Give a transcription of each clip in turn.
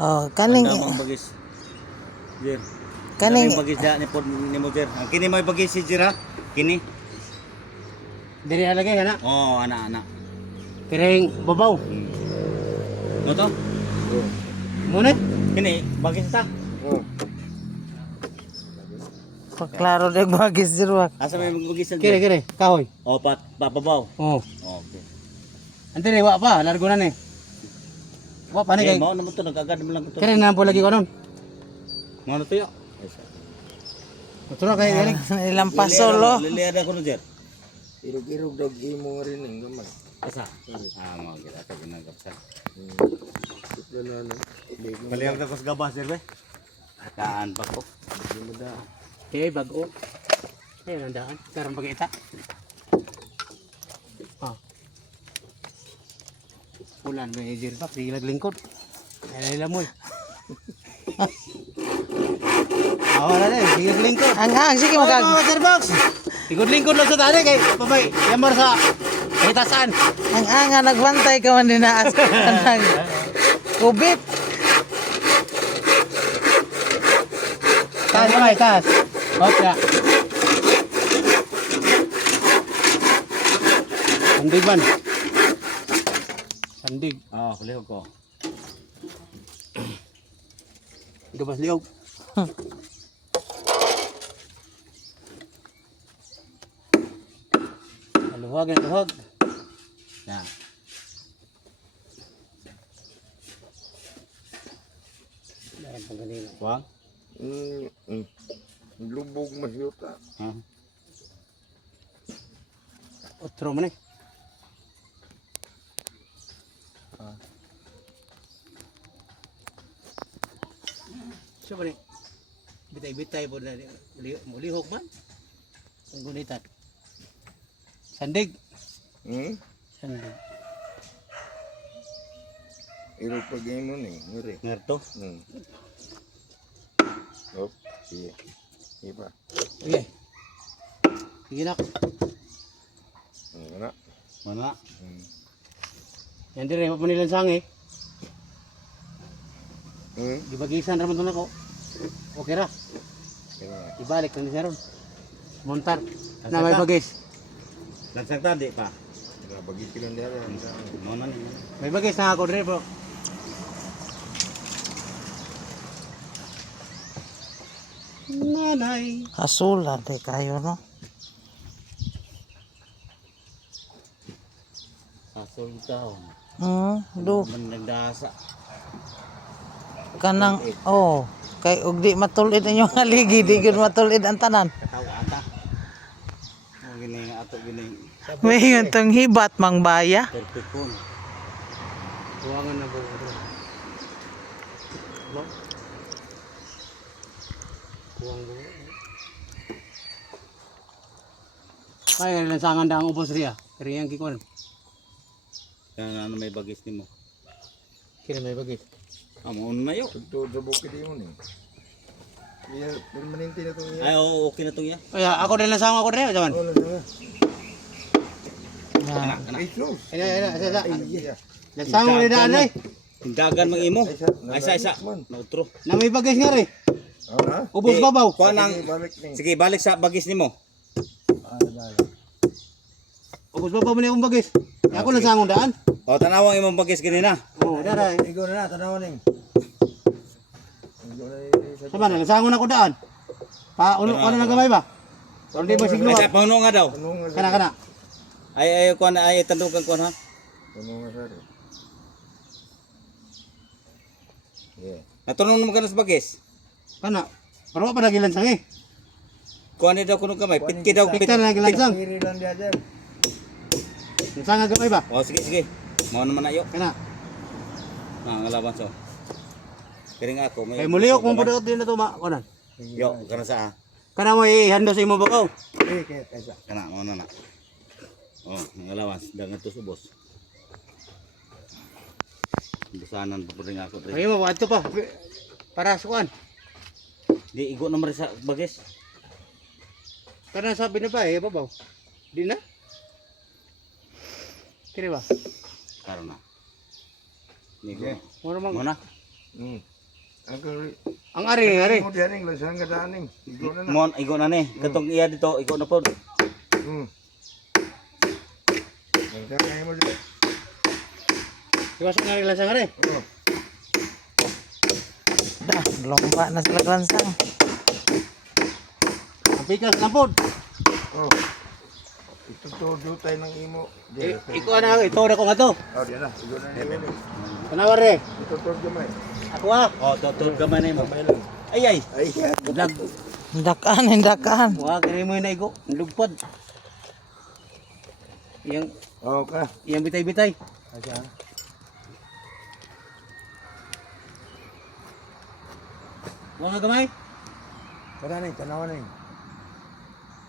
Oh, kaning Ang bagis. Jer. kaning Bagis da ni mo Jer. Ang kini may bagis si Jer ha. Kini. Diri lagi ana. Oh, ana-ana. Kiring babaw. No to? Munit. Kini bagis ta. klaro de bagis jiruak. Asa may bagis Kire kire kahoy. Oh, papabaw. Oh. Okay. Ante ni wa pa largo na ni. Wa pa ni Eh, kay. mao naman to nagagad mo lang to. Kire na po lagi ko nun. Mao na to yo. Turo kay galing. Ilang pasolo. Liliada ko no Jer. Irog-irog daw imo rin ng gamay. Asa? Mo kita ka ginagap sa. Ito na ano. Baliang ta ko sa gabas Jer be. Kaan pa ko. Eh bago. Eh nandaan. Karang pagita. Ah. Pulan ba ejir pa pilag lingkod. Ay lamoy. Awala na, pilag lingkod. Ang sige magag. Sir Box. Pilag lingkod lang sa tali kay babay. Yamar sa hitasan. Ang anga nagbantay ka man din na kanang kubit. Taas kamay, taas. Hop ya. Sandig man. Sandig. Oh, kulihog ko. Gabas liog. Luhag na luhag. Ya. Dahil pang ganina. Wang. Lubog masyuta. Ha. Otro man eh. Siya ba ni? Bitay-bitay po na mulihok man. Ang gunitan. Sandig. Sandig. Irog pag imo ni. Ngiri. Ngerto. Hop. Iya. Iba. Sige. Sige na. Ana. Mana? Yan din rin, mapanilansang eh. Hmm. Gibagisan naman ito na ko. Okay ra. Ibalik lang siya ron. Montar. Na may bagis. Lansang tadi pa. Bagi kilang dia. Mo na ni. May bagis na ako rin bro. Nanay. Hasulan de kayo no. Asol taon. Do Man nagdasa. kanang oh kay ug di matulid inyo nga ligi di gyud matulid ang tanan. Katawa ata. Mo gini ato gini. May tong hibat mang baya. Perfect po. Buwangan na bro. Ba? Buwang bro. Kaya lansangan daang ubos riya. Riya ang kikuan. Kana ano may bagis nimo. Kira may bagis. Amo na yo. Ito sa bukid imo ni. Iya, permanente na to niya. Ay okay na to ya. Kaya ako rin lansang ako rin. Jaman. Wala na. Kana kana. Ito. Isa. Iya. Lansang mo rin daan eh. Tindagan mang imo. Ay isa. Nautro. Na may bagis nga rin. Ana. Ubos babaw. Kuha nang Balik ni. sige balik sa bagis nimo. Ubos babaw mo na akong bagis. Ako lansang akong daan. O tanawang imong bagis ganina. Oo, daray. Igo na tanawan ning. Sama na, lansangon ako daan. Ano na gamay ba? Pero di ba siglo? Ay sa puno nga daw. Kana. Ay kuan ay tandukan kuan ha. Ano nga sir? Yeah. Natunon mo kana sa bagis. Kana. Pero wa pa nagilansang eh. Kuan ni daw kuno kamay. Pitki daw Pikta na nagilansang. Kiri lang dia sir. Lansang nga gamay ba? O sige. Mao naman ayo. Kana. Ngalaban so. Kiring ako may. Kay muliok mong pudot din na to ma. Kanan. Yo kana sa. Kana mo ihando sa imo bakaw. Eh kaya kaya. Kana mo na. Oh, ngalawan dangan to subos. Busanan pa rin ako Ay mo adto pa. Para suan. Di igo naman sa bagis. Kana sabi na ba eh babaw. Di na? Kini ba? Karon na. Nigo. Mo Mo na. Ang Ang ari. mo dianing lasang gadaning. Igo na na. Mon, igo na ni. Katong iya dito, igo na po. Nagkakay mo dito. Iwasok nga rin lang sa ari. Oh. Dah, lomba na sila lansang. Ang pikas na po. Oh. Ito to tayo ng imo. Ikaw na, ito na ko nga to. Oh, diyan na. Igo na niyo. Panawar re. Ito to gamay. Ako ha. Oh, tutulog ka man mo. Gamay lang. Ay. Ay, Vlog. Hindakan. Wah, kini mo na igo. Lugpod. oh ka. Yang bitay-bitay. Wala nga gamay. Tara na, tanawan na.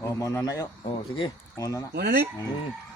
Oh, mo na na yo. Oh, sige. Mo na na. Muna ni. Mm.